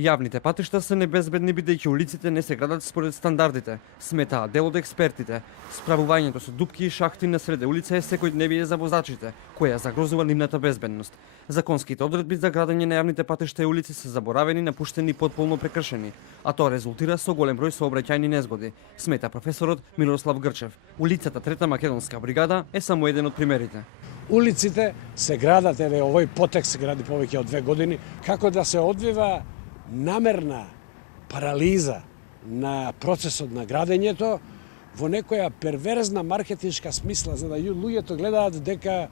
Јавните патишта се небезбедни бидејќи улиците не се градат според стандардите, сметаат дел од експертите. Справувањето со дупки и шахти на среде улица е секојдневие за возачите, која загрозува нивната безбедност. Законските одредби за градење на јавните патишта и улици се заборавени, напуштени и потполно прекршени, а тоа резултира со голем број сообраќајни незгоди, смета професорот Мирослав Грчев. Улицата Трета македонска бригада е само еден од примерите. Улиците се градат, еве овој потек се гради повеќе од 2 години, како да се одвива намерна парализа на процесот на градењето во некоја перверзна маркетиншка смисла, за да луѓето гледаат дека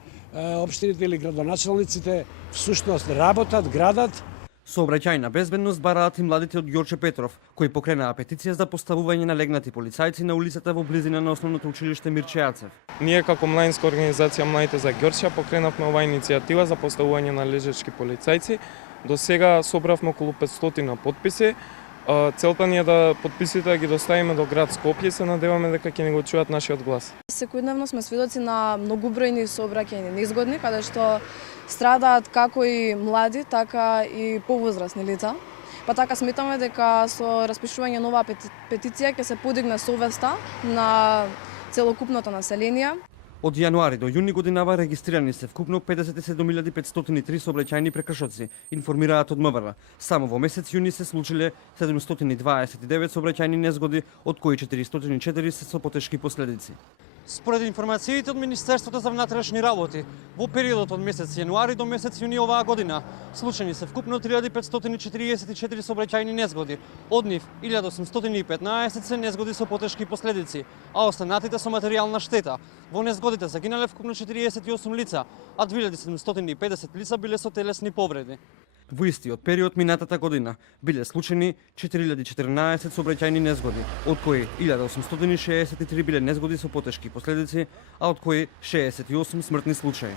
општините или градоначалниците всушност работат, градат. Сообраќајна безбедност бараат и младите од Ѓорче Петров, кои покренаа петиција за поставување на легнати полицајци на улицата во близина на основното училиште Мирче Ацев. Ние како младинска организација Младите за Ѓорче покренавме оваа иницијатива за поставување на лежачки полицајци. До сега собравме околу 500 подписи. Целта ни е да подписите ги доставиме до град Скопје и се надеваме дека ќе ни го чујат нашиот глас. Секојдневно сме сведоци на многобројни сообраќајни незгодни, каде што страдаат како и млади, така и повозрасни лица. Па така сметаме дека со распишување на оваа петиција ќе се подигне совеста на целокупното население. Од јануари до јуни годинава регистрирани се вкупно 57.503 сообраќајни прекршоци, информираат од МВР. Само во месец јуни се случиле 729 сообраќајни незгоди, од кои 404 се со потешки последици. Според информациите од Министерството за внатрешни работи, во периодот од месец јануари до месец јуни оваа година случени се вкупно 3544 сообраќајни незгоди. Од нив 1815 се незгоди со потешки последици, а останатите со материјална штета. Во незгодите загинале вкупно 48 лица, а 2750 лица биле со телесни повреди. Во истиот период минатата година биле случени 4014 сообраќајни незгоди, од кои 1863 биле незгоди со потешки последици, а од кои 68 смртни случаи.